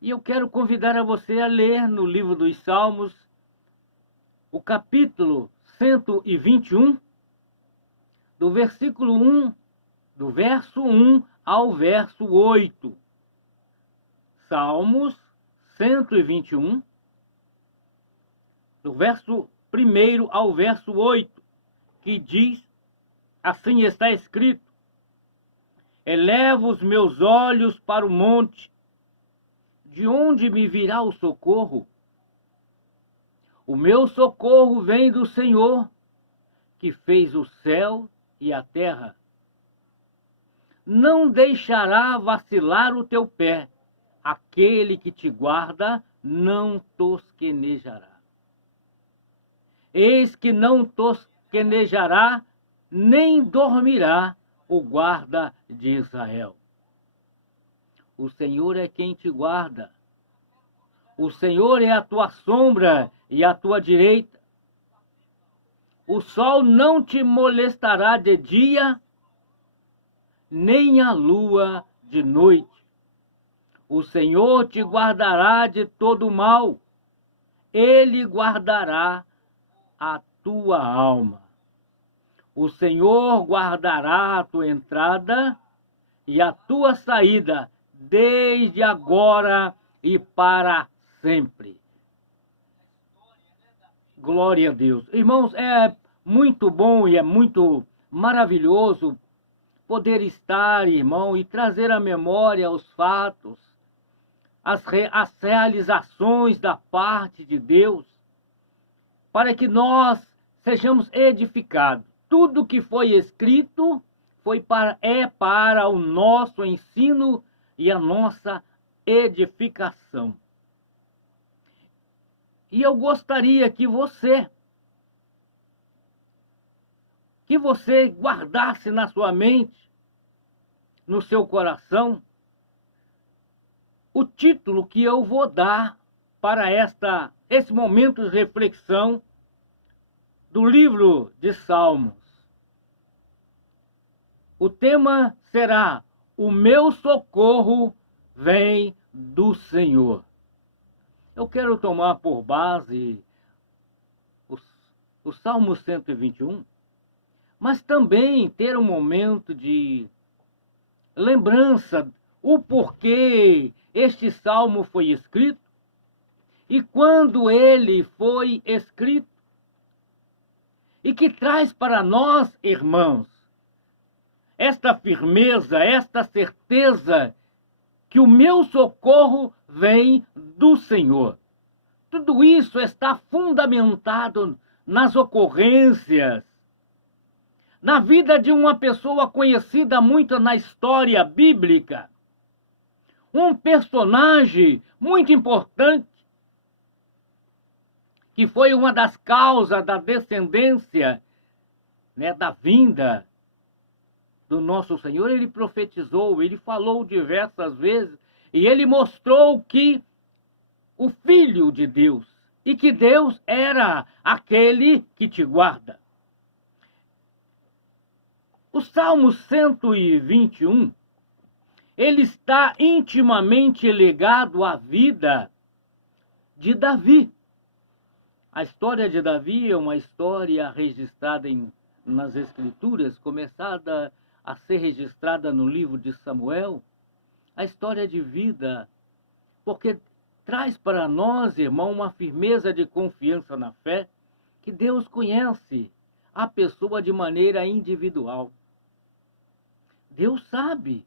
E eu quero convidar a você a ler no livro dos Salmos, o capítulo 121, do versículo 1, do verso 1 ao verso 8. Salmos 121, do verso 1 ao verso 8, que diz, assim está escrito: Elevo os meus olhos para o monte, de onde me virá o socorro? O meu socorro vem do Senhor, que fez o céu e a terra. Não deixará vacilar o teu pé, aquele que te guarda não tosquenejará. Eis que não tosquenejará, nem dormirá o guarda de Israel. O Senhor é quem te guarda. O Senhor é a tua sombra e a tua direita. O sol não te molestará de dia, nem a lua de noite. O Senhor te guardará de todo mal. Ele guardará a tua alma. O Senhor guardará a tua entrada e a tua saída, desde agora e para sempre. Glória a Deus. Irmãos, é muito bom e é muito maravilhoso poder estar, irmão, e trazer à memória os fatos, as realizações da parte de Deus, para que nós sejamos edificados. Tudo que foi escrito é para o nosso ensino e a nossa edificação. E eu gostaria que você guardasse na sua mente, no seu coração, o título que eu vou dar para esse momento de reflexão do livro de Salmos. O tema será: O meu socorro vem do Senhor. Eu quero tomar por base o Salmo 121, mas também ter um momento de lembrança, o porquê este salmo foi escrito e quando ele foi escrito, e que traz para nós, irmãos, esta firmeza, esta certeza que o meu socorro vem do Senhor. Tudo isso está fundamentado nas ocorrências, na vida de uma pessoa conhecida muito na história bíblica, um personagem muito importante, que foi uma das causas da descendência, da vinda do nosso Senhor. Ele profetizou, ele falou diversas vezes, e ele mostrou que o Filho de Deus, e que Deus era aquele que te guarda. O Salmo 121, ele está intimamente ligado à vida de Davi. A história de Davi é uma história registrada nas Escrituras, começada a ser registrada no livro de Samuel, a história de vida, porque traz para nós, irmão, uma firmeza de confiança na fé, que Deus conhece a pessoa de maneira individual. Deus sabe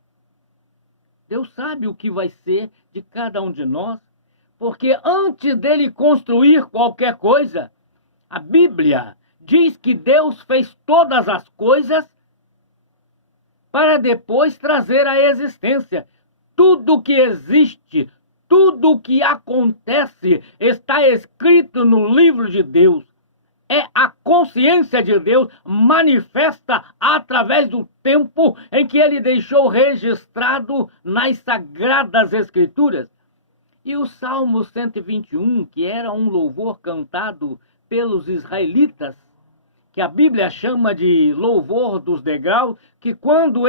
o que vai ser de cada um de nós, porque antes dele construir qualquer coisa, a Bíblia diz que Deus fez todas as coisas para depois trazer à existência. Tudo que existe, tudo que acontece está escrito no livro de Deus. É a consciência de Deus manifesta através do tempo em que ele deixou registrado nas Sagradas Escrituras. E o Salmo 121, que era um louvor cantado pelos israelitas, que a Bíblia chama de louvor dos degraus, que quando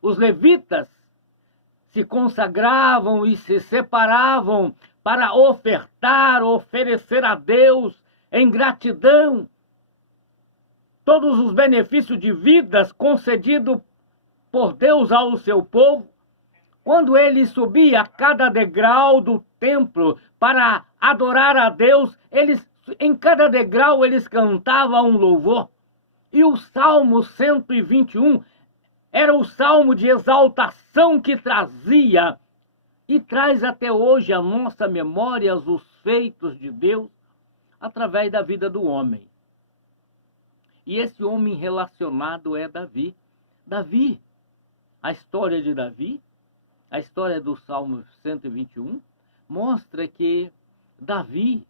os levitas, se consagravam e se separavam para ofertar, oferecer a Deus em gratidão todos os benefícios de vidas concedidos por Deus ao seu povo. Quando ele subia a cada degrau do templo para adorar a Deus, em cada degrau eles cantavam um louvor. E o Salmo 121 era o salmo de exaltação que trazia e traz até hoje à nossa memória os feitos de Deus através da vida do homem. E esse homem relacionado é Davi. Davi, a história de Davi, a história do Salmo 121, mostra que Davi,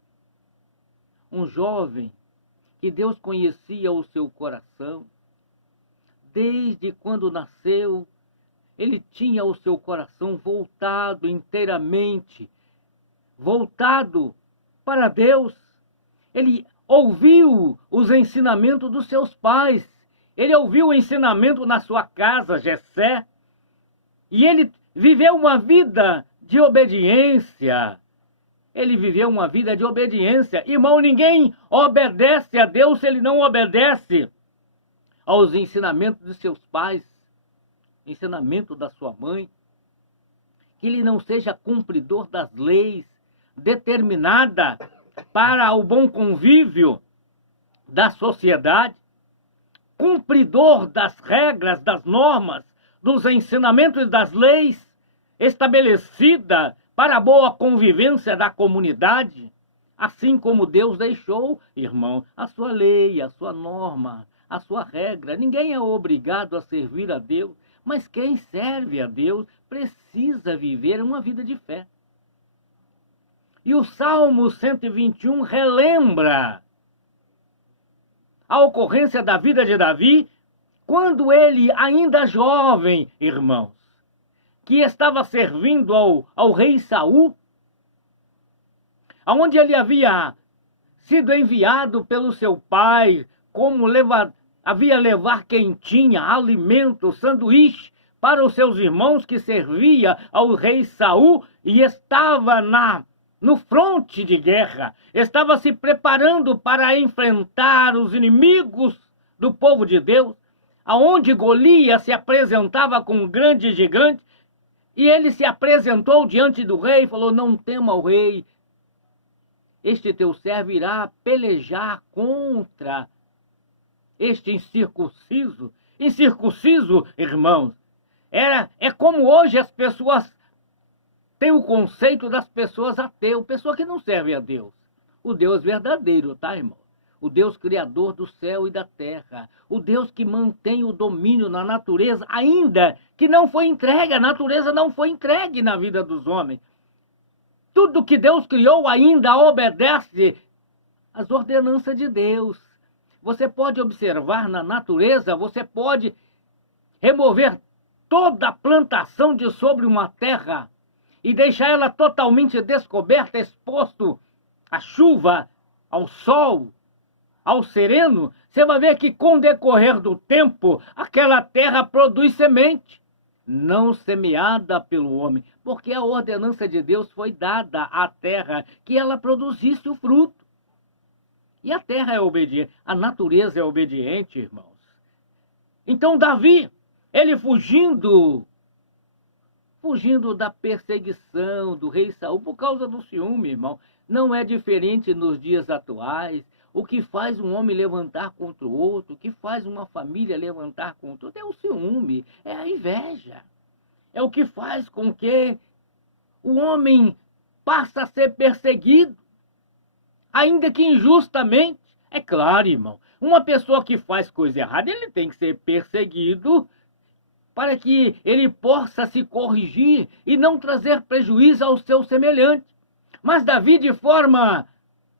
um jovem, que Deus conhecia o seu coração, desde quando nasceu, ele tinha o seu coração voltado inteiramente, voltado para Deus. Ele ouviu os ensinamentos dos seus pais, ele ouviu o ensinamento na sua casa, Jessé, e ele viveu uma vida de obediência. Ele viveu uma vida de obediência. Irmão, ninguém obedece a Deus se ele não obedece aos ensinamentos de seus pais, ensinamento da sua mãe. Que ele não seja cumpridor das leis determinada para o bom convívio da sociedade, cumpridor das regras, das normas, dos ensinamentos e das leis estabelecida para a boa convivência da comunidade, assim como Deus deixou, irmão, a sua lei, a sua norma, a sua regra. Ninguém é obrigado a servir a Deus, mas quem serve a Deus precisa viver uma vida de fé. E o Salmo 121 relembra a ocorrência da vida de Davi, quando ele, ainda jovem, irmãos, que estava servindo ao rei Saul, aonde ele havia sido enviado pelo seu pai, como havia levar quentinha, alimento, sanduíche para os seus irmãos, que servia ao rei Saul, e estava no fronte de guerra, estava se preparando para enfrentar os inimigos do povo de Deus, aonde Golias se apresentava como um grande gigante, e ele se apresentou diante do rei e falou: não tema o rei, este teu servo irá pelejar contra este incircunciso. Incircunciso, irmãos, é como hoje as pessoas têm o conceito das pessoas ateu, pessoa que não serve a Deus. O Deus verdadeiro, tá, irmão? O Deus criador do céu e da terra, o Deus que mantém o domínio na natureza, ainda que não foi entregue, a natureza não foi entregue na vida dos homens. Tudo que Deus criou ainda obedece às ordenanças de Deus. Você pode observar na natureza, você pode remover toda a plantação de sobre uma terra e deixar ela totalmente descoberta, exposto à chuva, ao sol, ao sereno. Você vai ver que com o decorrer do tempo, aquela terra produz semente, não semeada pelo homem, porque a ordenança de Deus foi dada à terra, que ela produzisse o fruto. E a terra é obediente, a natureza é obediente, irmãos. Então Davi, ele fugindo da perseguição do rei Saul por causa do ciúme, irmão, não é diferente nos dias atuais. O que faz um homem levantar contra o outro, o que faz uma família levantar contra o outro, é o ciúme, é a inveja. É o que faz com que o homem passe a ser perseguido, ainda que injustamente. É claro, irmão, uma pessoa que faz coisa errada, ele tem que ser perseguido para que ele possa se corrigir e não trazer prejuízo ao seu semelhante. Mas Davi, de forma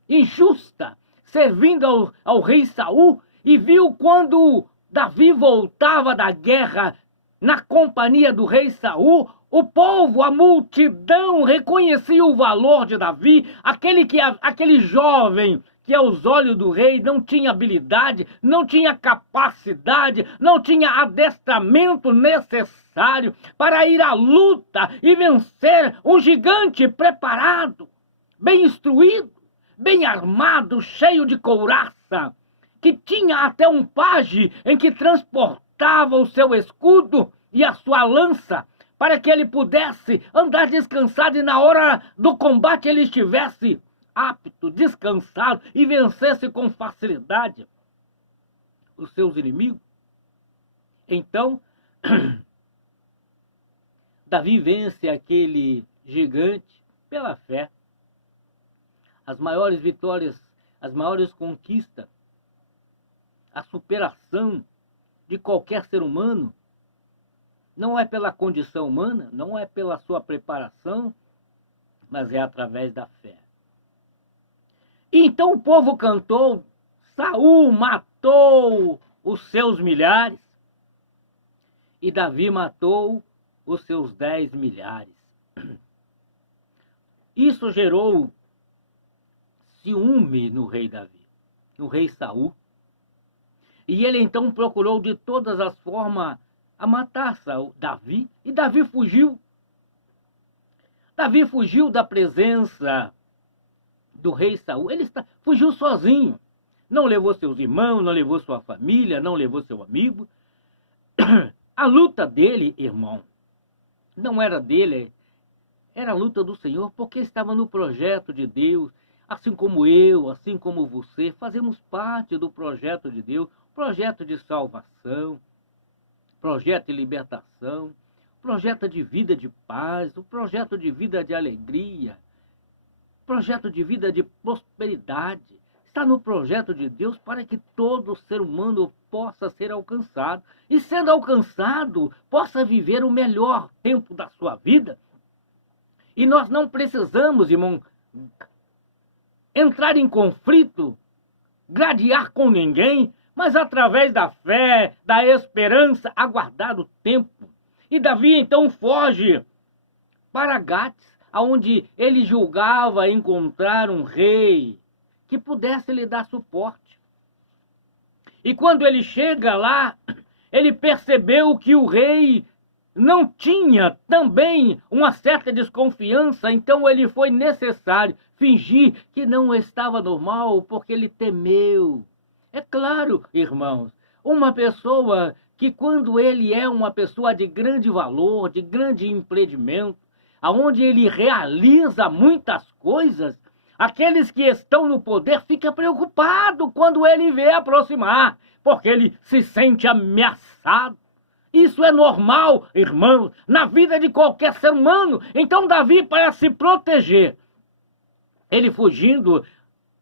injusta, servindo ao rei Saul, e viu quando Davi voltava da guerra na companhia do rei Saul, o povo, a multidão, reconhecia o valor de Davi, aquele jovem que aos olhos do rei não tinha habilidade, não tinha capacidade, não tinha adestramento necessário necessário para ir à luta e vencer um gigante preparado, bem instruído, bem armado, cheio de couraça, que tinha até um pajem em que transportava o seu escudo e a sua lança, para que ele pudesse andar descansado e na hora do combate ele estivesse apto, descansado e vencesse com facilidade os seus inimigos. Então, Davi vence aquele gigante pela fé. As maiores vitórias, as maiores conquistas, a superação de qualquer ser humano não é pela condição humana, não é pela sua preparação, mas é através da fé. E então o povo cantou, Saul matou os seus milhares e Davi matou os seus 10 milhares. Isso gerou ciúme no rei Davi, no rei Saul. E ele então procurou de todas as formas a matar Davi, e Davi fugiu. Davi fugiu da presença do rei Saul. Ele fugiu sozinho. Não levou seus irmãos, não levou sua família, não levou seu amigo. A luta dele, irmão, não era dele, era a luta do Senhor, porque estava no projeto de Deus. Assim como eu, assim como você, fazemos parte do projeto de Deus, projeto de salvação, projeto de libertação, projeto de vida de paz, o projeto de vida de alegria, projeto de vida de prosperidade. Está no projeto de Deus para que todo ser humano possa ser alcançado. E sendo alcançado, possa viver o melhor tempo da sua vida. E nós não precisamos, irmão, entrar em conflito, gladiar com ninguém, mas através da fé, da esperança, aguardar o tempo. E Davi então foge para Gates, onde ele julgava encontrar um rei que pudesse lhe dar suporte. E quando ele chega lá, ele percebeu que o rei não tinha também uma certa desconfiança, então ele foi necessário fingir que não estava normal, porque ele temeu. É claro, irmãos, uma pessoa que quando ele é uma pessoa de grande valor, de grande empreendimento, aonde ele realiza muitas coisas, aqueles que estão no poder ficam preocupados quando ele vê aproximar, porque ele se sente ameaçado. Isso é normal, irmãos, na vida de qualquer ser humano. Então Davi, para se proteger, ele fugindo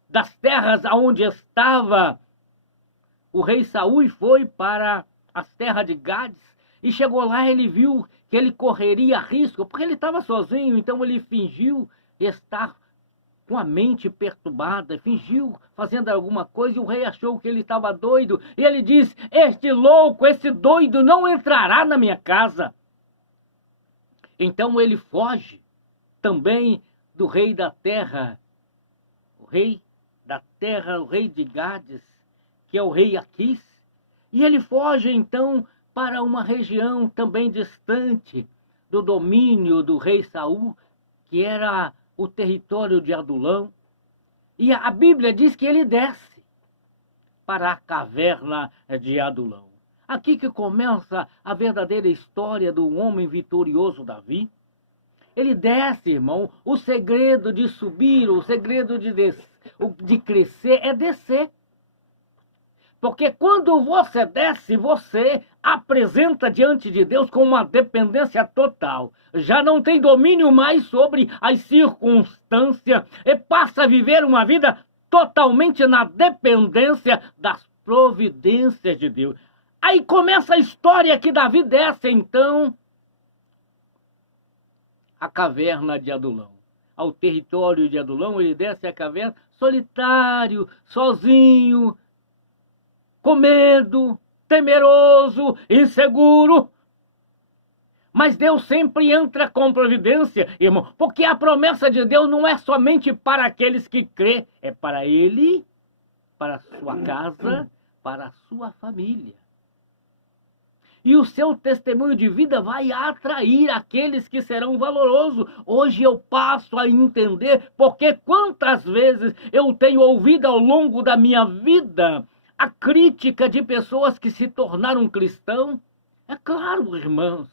das terras onde estava o rei Saul e foi para as terras de Gades. E chegou lá, ele viu que ele correria risco, porque ele estava sozinho, então ele fingiu estar com a mente perturbada, fingiu fazendo alguma coisa, e o rei achou que ele estava doido, e ele diz, este louco, esse doido não entrará na minha casa. Então ele foge também do rei da terra, o rei de Gades, que é o rei Aquis, e ele foge então para uma região também distante do domínio do rei Saul, que era o território de Adulão. E a Bíblia diz que ele desce para a caverna de Adulão. Aqui que começa a verdadeira história do homem vitorioso Davi. Ele desce, irmão, o segredo de subir, o segredo de crescer é descer. Porque quando você desce, você apresenta diante de Deus com uma dependência total. Já não tem domínio mais sobre as circunstâncias e passa a viver uma vida totalmente na dependência das providências de Deus. Aí começa a história que Davi desce, então, à caverna de Adulão. Ao território de Adulão, ele desce a caverna solitário, sozinho, com medo, temeroso, inseguro. Mas Deus sempre entra com providência, irmão, porque a promessa de Deus não é somente para aqueles que crê, é para ele, para a sua casa, para a sua família. e o seu testemunho de vida vai atrair aqueles que serão valorosos. Hoje eu passo a entender porque quantas vezes eu tenho ouvido ao longo da minha vida a crítica de pessoas que se tornaram cristãos. É claro, irmãos,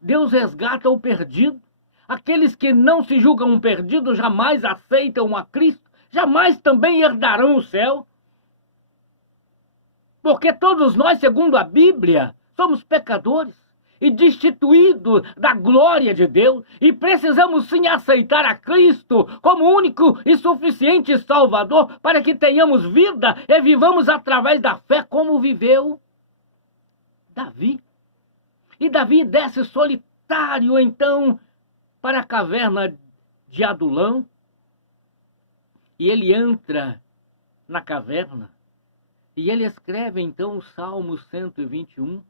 Deus resgata o perdido. Aqueles que não se julgam perdidos jamais aceitam a Cristo, jamais também herdarão o céu. Porque todos nós, segundo a Bíblia, somos pecadores e destituídos da glória de Deus. E precisamos sim aceitar a Cristo como único e suficiente Salvador para que tenhamos vida e vivamos através da fé como viveu Davi. E Davi desce solitário então para a caverna de Adulão. E ele entra na caverna. E ele escreve então o Salmo 121.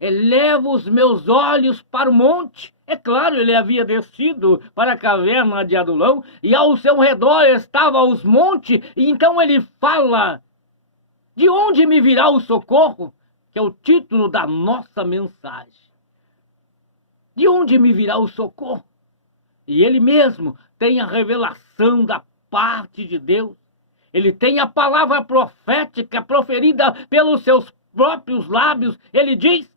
Eleva os meus olhos para o monte. É claro, ele havia descido para a caverna de Adulão. E ao seu redor estavam os montes. E então ele fala: de onde me virá o socorro? Que é o título da nossa mensagem. De onde me virá o socorro? E ele mesmo tem a revelação da parte de Deus. Ele tem a palavra profética proferida pelos seus próprios lábios. Ele diz: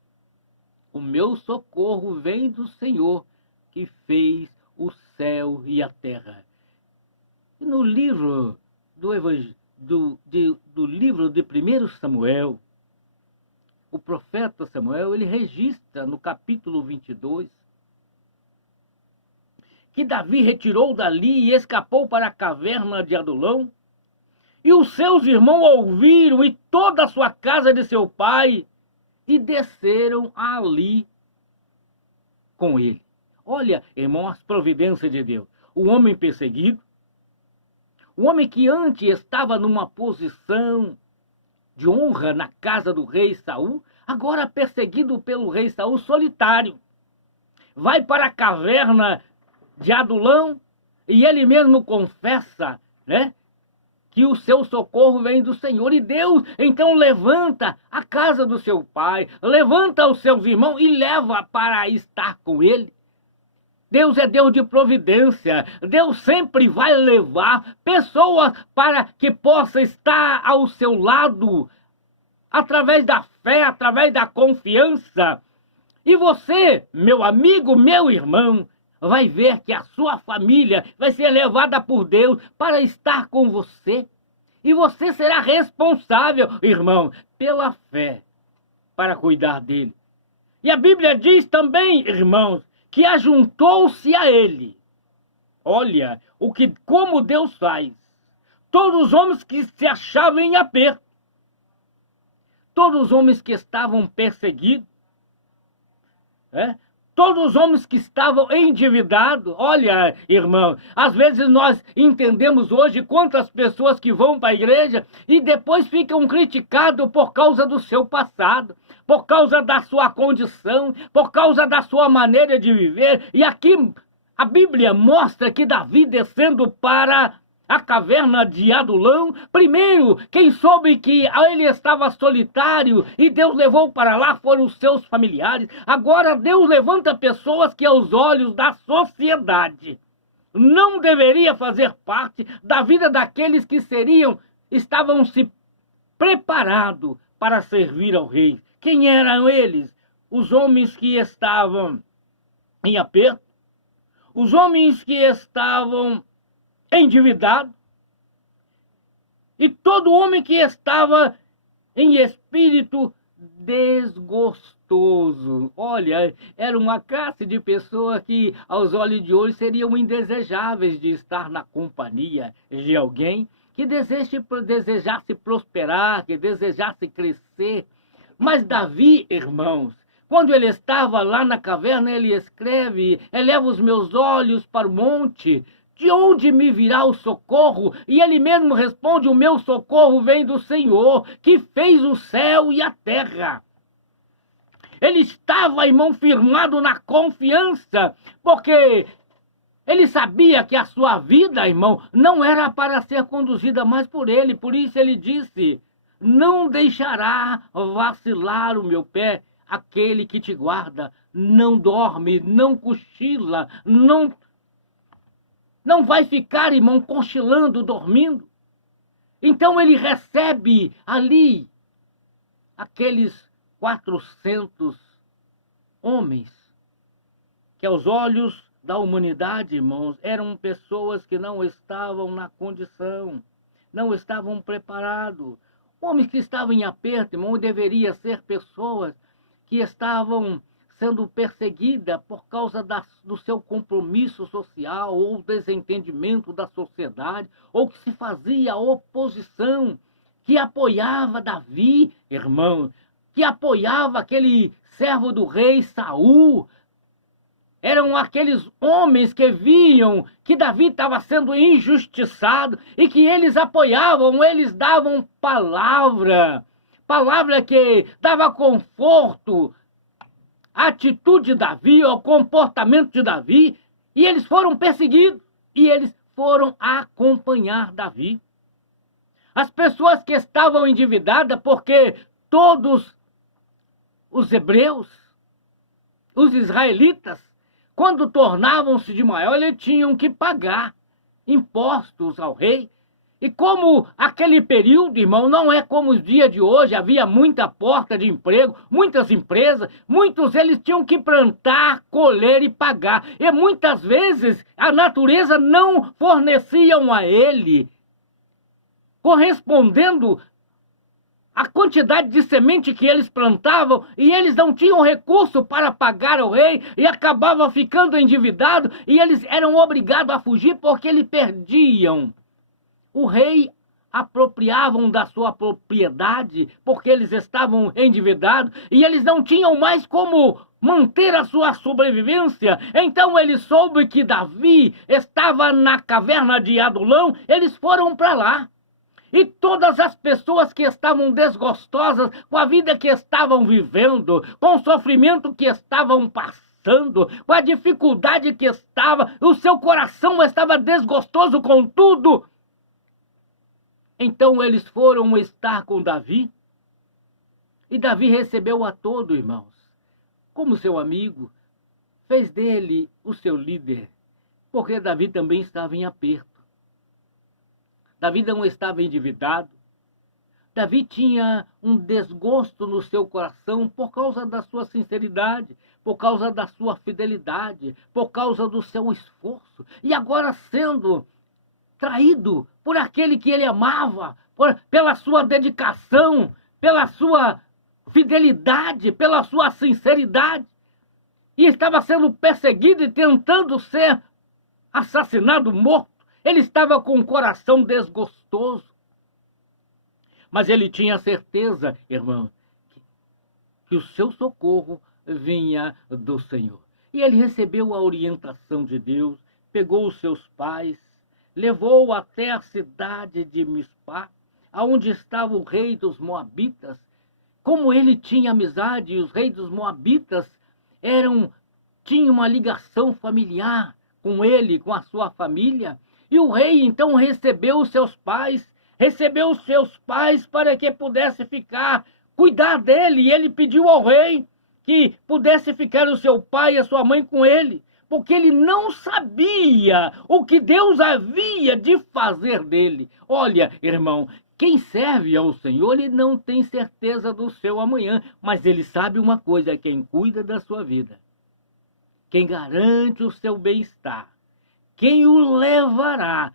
o meu socorro vem do Senhor, que fez o céu e a terra. E no livro do livro de 1 Samuel, o profeta Samuel, ele registra no capítulo 22, que Davi retirou dali e escapou para a caverna de Adulão. E os seus irmãos ouviram, e toda a sua casa de seu pai, e desceram ali com ele. Olha, irmão, as providências de Deus. O homem perseguido, o homem que antes estava numa posição de honra na casa do rei Saul, agora perseguido pelo rei Saul, solitário, vai para a caverna de Adulão, e ele mesmo confessa, né, que o seu socorro vem do Senhor. E Deus então levanta a casa do seu pai, levanta os seus irmãos e leva para estar com ele. Deus é Deus de providência. Deus sempre vai levar pessoas para que possa estar ao seu lado, através da fé, através da confiança. E você, meu amigo, meu irmão, vai ver que a sua família vai ser levada por Deus para estar com você. E você será responsável, irmão, pela fé, para cuidar dele. E a Bíblia diz também, irmãos, que ajuntou-se a ele. Olha, como Deus faz. Todos os homens que se achavam em aperto, todos os homens que estavam perseguidos, todos os homens que estavam endividados. Olha, irmão, às vezes nós entendemos hoje quantas pessoas que vão para a igreja e depois ficam criticados por causa do seu passado, por causa da sua condição, por causa da sua maneira de viver. E aqui a Bíblia mostra que Davi descendo para a caverna de Adulão, primeiro, quem soube que ele estava solitário e Deus levou para lá foram os seus familiares. Agora Deus levanta pessoas que aos olhos da sociedade não deveria fazer parte da vida daqueles que estavam se preparados para servir ao rei. Quem eram eles? Os homens que estavam em aperto, os homens que estavam endividado, e todo homem que estava em espírito desgostoso. Olha, era uma classe de pessoas que, aos olhos de hoje, seriam indesejáveis de estar na companhia de alguém que desejasse prosperar, que desejasse crescer. Mas Davi, irmãos, quando ele estava lá na caverna, ele escreve: eleva os meus olhos para o monte, de onde me virá o socorro? E ele mesmo responde: o meu socorro vem do Senhor, que fez o céu e a terra. Ele estava, irmão, firmado na confiança, porque ele sabia que a sua vida, irmão, não era para ser conduzida mais por ele. Por isso ele disse: não deixará vacilar o meu pé. aquele que te guarda, não dorme, não cochila, não vai ficar, irmão, cochilando, dormindo. Então ele recebe ali aqueles 400 homens, que aos olhos da humanidade, irmãos, eram pessoas que não estavam na condição, não estavam preparados. Homens que estavam em aperto, irmão, deveria ser pessoas que estavam sendo perseguidas por causa do seu compromisso social, ou desentendimento da sociedade, ou que se fazia oposição, que apoiava Davi, irmão, que apoiava aquele servo do rei Saul. Eram aqueles homens que viam que Davi estava sendo injustiçado e que eles apoiavam, eles davam palavra que dava conforto à atitude de Davi, ao comportamento de Davi, e eles foram perseguidos e eles foram acompanhar Davi. As pessoas que estavam endividadas, porque todos os hebreus, os israelitas, quando tornavam-se de maior, eles tinham que pagar impostos ao rei. E como aquele período, irmão, não é como os dias de hoje, havia muita porta de emprego, muitas empresas, muitos eles tinham que plantar, colher e pagar. E muitas vezes a natureza não forneciam a ele, correspondendo a quantidade de semente que eles plantavam, e eles não tinham recurso para pagar ao rei, e acabavam ficando endividados, e eles eram obrigados a fugir porque eles perdiam. O rei apropriavam da sua propriedade, porque eles estavam endividados, e eles não tinham mais como manter a sua sobrevivência. Então ele soube que Davi estava na caverna de Adulão, eles foram para lá. E todas as pessoas que estavam desgostosas com a vida que estavam vivendo, com o sofrimento que estavam passando, com a dificuldade que estava, o seu coração estava desgostoso com tudo. Então eles foram estar com Davi, e Davi recebeu a todos, irmãos, como seu amigo, fez dele o seu líder, porque Davi também estava em aperto. Davi não estava endividado. Davi tinha um desgosto no seu coração por causa da sua sinceridade, por causa da sua fidelidade, por causa do seu esforço. E agora sendo traído por aquele que ele amava, pela sua dedicação, pela sua fidelidade, pela sua sinceridade. E estava sendo perseguido e tentando ser assassinado, morto. Ele estava com o coração desgostoso. Mas ele tinha certeza, irmão, que o seu socorro vinha do Senhor. E ele recebeu a orientação de Deus, pegou os seus pais, levou até a cidade de Mispá, aonde estava o rei dos Moabitas. Como ele tinha amizade, e os reis dos Moabitas tinham uma ligação familiar com ele, com a sua família. E o rei então recebeu os seus pais para que pudesse cuidar dele. E ele pediu ao rei que pudesse ficar o seu pai e a sua mãe com ele, porque ele não sabia o que Deus havia de fazer dele. Olha, irmão, quem serve ao Senhor, ele não tem certeza do seu amanhã, mas ele sabe uma coisa: é quem cuida da sua vida, quem garante o seu bem-estar, quem o levará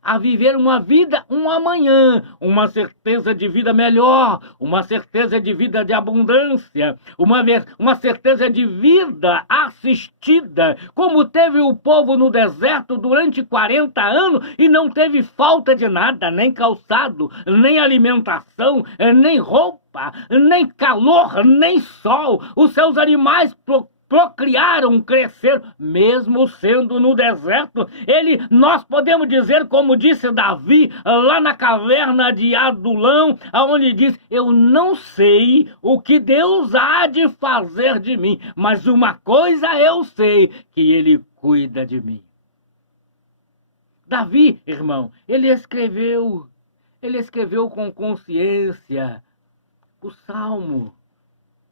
a viver uma vida, um amanhã, uma certeza de vida melhor, uma certeza de vida de abundância, uma certeza de vida assistida, como teve o povo no deserto durante 40 anos e não teve falta de nada, nem calçado, nem alimentação, nem roupa, nem calor, nem sol. Os seus animais procriaram, cresceram, mesmo sendo no deserto. Nós podemos dizer, como disse Davi, lá na caverna de Adulão, onde diz: eu não sei o que Deus há de fazer de mim, mas uma coisa eu sei, que Ele cuida de mim. Davi, irmão, ele escreveu com consciência o Salmo,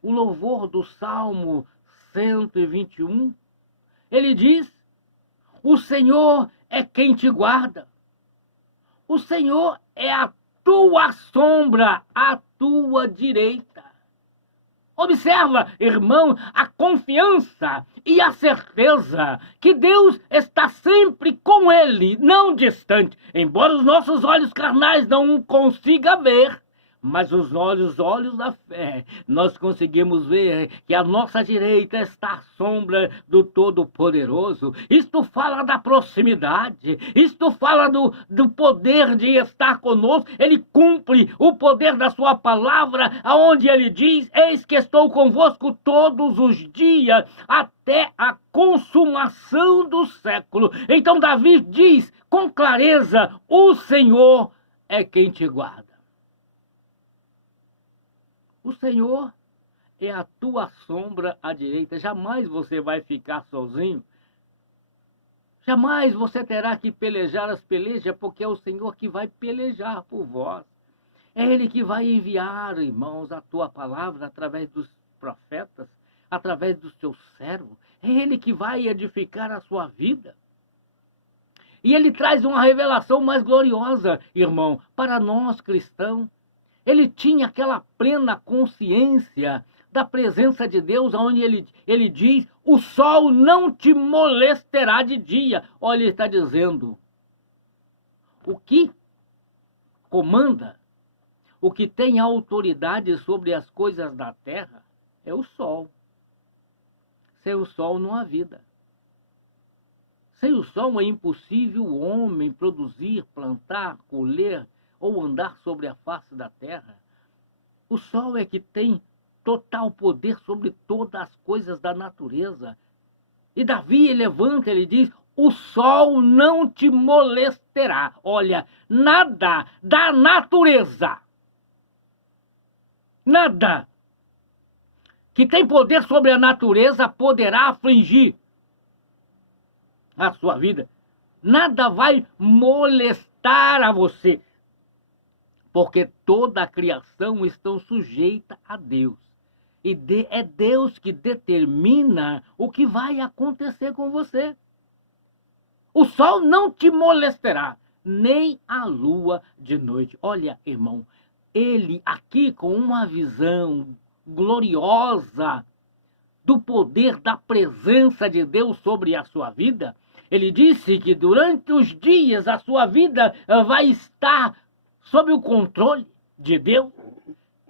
o louvor do Salmo 121, ele diz: o Senhor é quem te guarda. O Senhor é a tua sombra, à tua direita. Observa, irmão, a confiança e a certeza que Deus está sempre com ele, não distante. Embora os nossos olhos carnais não consigam ver, mas os olhos da fé, nós conseguimos ver que à nossa direita está a sombra do Todo-Poderoso. Isto fala da proximidade, isto fala do poder de estar conosco. Ele cumpre o poder da sua palavra, aonde ele diz: eis que estou convosco todos os dias, até a consumação do século. Então Davi diz com clareza: o Senhor é quem te guarda. O Senhor é a tua sombra à direita. Jamais você vai ficar sozinho. Jamais você terá que pelejar as pelejas, porque é o Senhor que vai pelejar por vós. É Ele que vai enviar, irmãos, a tua palavra através dos profetas, através do seu servo. É Ele que vai edificar a sua vida. E Ele traz uma revelação mais gloriosa, irmão, para nós cristãos. Ele tinha aquela plena consciência da presença de Deus, onde ele diz: o sol não te molestará de dia. Olha, ele está dizendo: o que comanda, o que tem autoridade sobre as coisas da terra é o sol. Sem o sol não há vida. Sem o sol é impossível o homem produzir, plantar, colher ou andar sobre a face da terra. O sol é que tem total poder sobre todas as coisas da natureza. E Davi levanta, ele diz: o sol não te molestará. Olha, nada da natureza, nada que tem poder sobre a natureza poderá afligir a sua vida. Nada vai molestar a você, porque toda a criação está sujeita a Deus. E é Deus que determina o que vai acontecer com você. O sol não te molestará, nem a lua de noite. Olha, irmão, ele aqui com uma visão gloriosa do poder da presença de Deus sobre a sua vida, ele disse que durante os dias a sua vida vai estar sob o controle de Deus.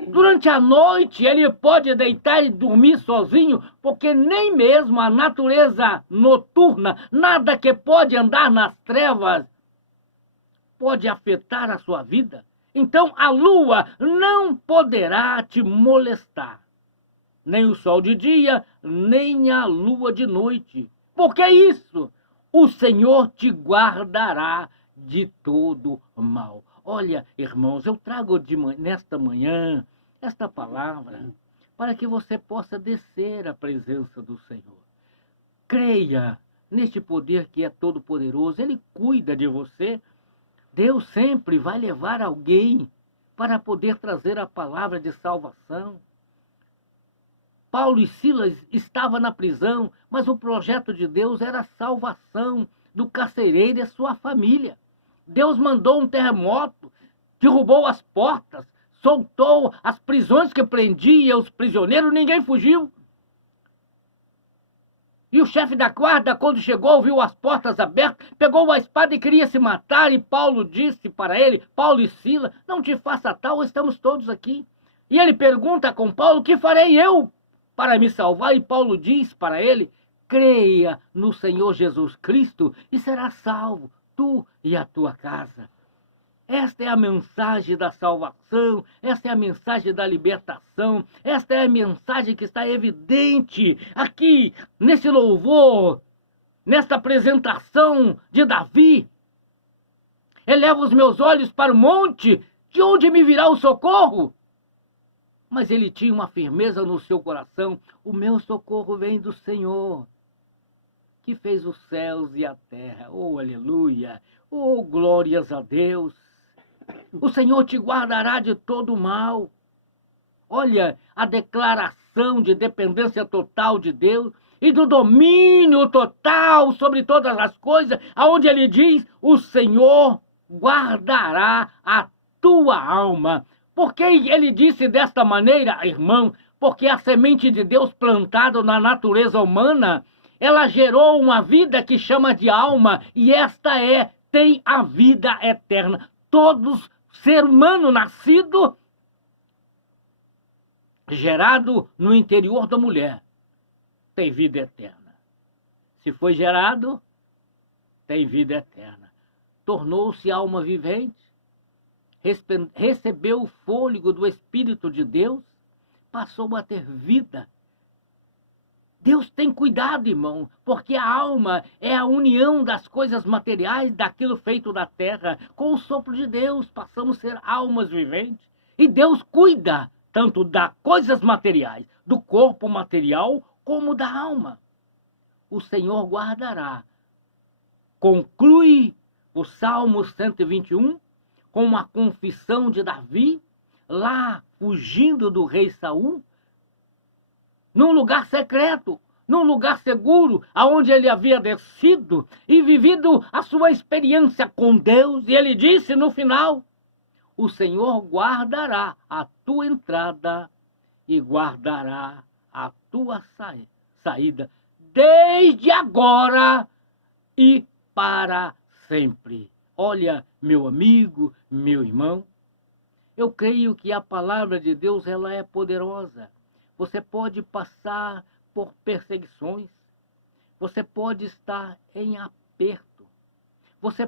Durante a noite ele pode deitar e dormir sozinho, porque nem mesmo a natureza noturna, nada que pode andar nas trevas, pode afetar a sua vida. Então a lua não poderá te molestar, nem o sol de dia, nem a lua de noite. Porque é isso, o Senhor te guardará de todo mal. Olha, irmãos, eu trago nesta manhã esta palavra para que você possa descer à presença do Senhor. Creia neste poder que é todo-poderoso. Ele cuida de você. Deus sempre vai levar alguém para poder trazer a palavra de salvação. Paulo e Silas estavam na prisão, mas o projeto de Deus era a salvação do carcereiro e sua família. Deus mandou um terremoto, derrubou as portas, soltou as prisões que prendia os prisioneiros, ninguém fugiu. E o chefe da guarda, quando chegou, viu as portas abertas, pegou uma espada e queria se matar, e Paulo disse para ele, Paulo e Silas: não te faça tal, estamos todos aqui. E ele pergunta com Paulo: o que farei eu para me salvar? E Paulo diz para ele: creia no Senhor Jesus Cristo e serás salvo, tu e a tua casa. Esta é a mensagem da salvação, esta é a mensagem da libertação, esta é a mensagem que está evidente aqui nesse louvor, nesta apresentação de Davi. Eleva os meus olhos para o monte, de onde me virá o socorro? Mas ele tinha uma firmeza no seu coração: o meu socorro vem do Senhor, que fez os céus e a terra. Oh, aleluia! Oh, glórias a Deus! O Senhor te guardará de todo mal. Olha, a declaração de dependência total de Deus e do domínio total sobre todas as coisas, aonde ele diz: o Senhor guardará a tua alma. Por que ele disse desta maneira, irmão? Porque a semente de Deus plantada na natureza humana, ela gerou uma vida que chama de alma, e esta tem a vida eterna. Todos, ser humano nascido, gerado no interior da mulher, tem vida eterna. Se foi gerado, tem vida eterna. Tornou-se alma vivente, recebeu o fôlego do Espírito de Deus, passou a ter vida. Deus tem cuidado, irmão, porque a alma é a união das coisas materiais, daquilo feito da terra. Com o sopro de Deus, passamos a ser almas viventes. E Deus cuida tanto das coisas materiais, do corpo material, como da alma. O Senhor guardará. Conclui o Salmo 121 com uma confissão de Davi, lá fugindo do rei Saul, num lugar secreto, num lugar seguro, aonde ele havia descido e vivido a sua experiência com Deus. E ele disse no final: o Senhor guardará a tua entrada e guardará a tua saída, desde agora e para sempre. Olha, meu amigo, meu irmão, eu creio que a palavra de Deus, ela é poderosa. Você pode passar por perseguições, você pode estar em aperto, você